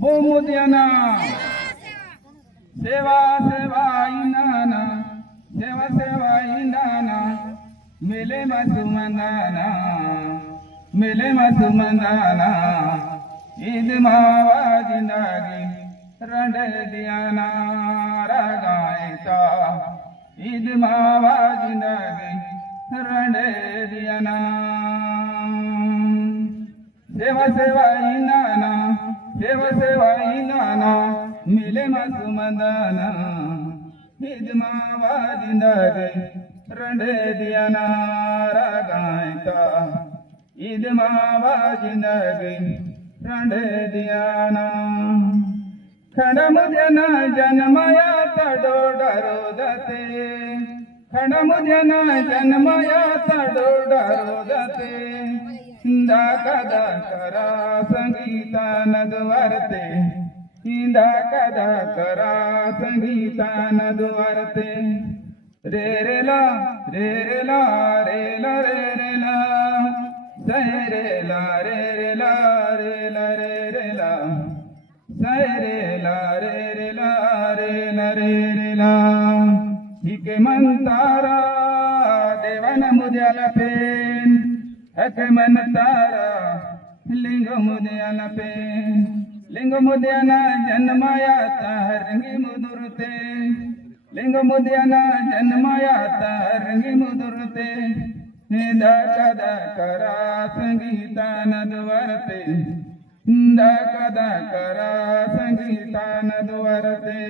बोमुद्याना सेवा सेवा इनाना सेवा सेवा इनाना मिले मसुमनाना मिले मसुमनाना ईद मावा जिंदगी रंड दियाना रगायता ईद मावा जिंदगी रंड दियाना सेवा सेवा इनाना सेवा सेवा इनाना मिले मसुमदाना ईद मावा जिंदगी रंड दियाना रगायता ईद मावा जिंदगी रंड दियाना खंडमुद्याना जन्मया तडोडारो जाते खंडमुद्याना जन्मया तडोडारो जाते दाकदा करा संगीता नदवारते दाकदा करा संगीता नदवारते रे रे ला रे रे ला रे ला रे रे ला रे ला रे रे ला रे ला रे रे ला रे ला रे रे ला रे ला रे रे ला हिके मंतारा देवन मुद्याला पेन हक मंतारा लिंग मुद्याला पेन लिंग मुद्याना जन्माया तारंगी मुदुरते लिंग मुद्याना जन्माया तारंगी मुदुरते दाकदा करा संगीता नदवरते दाकदा करा संगीता नदवरते।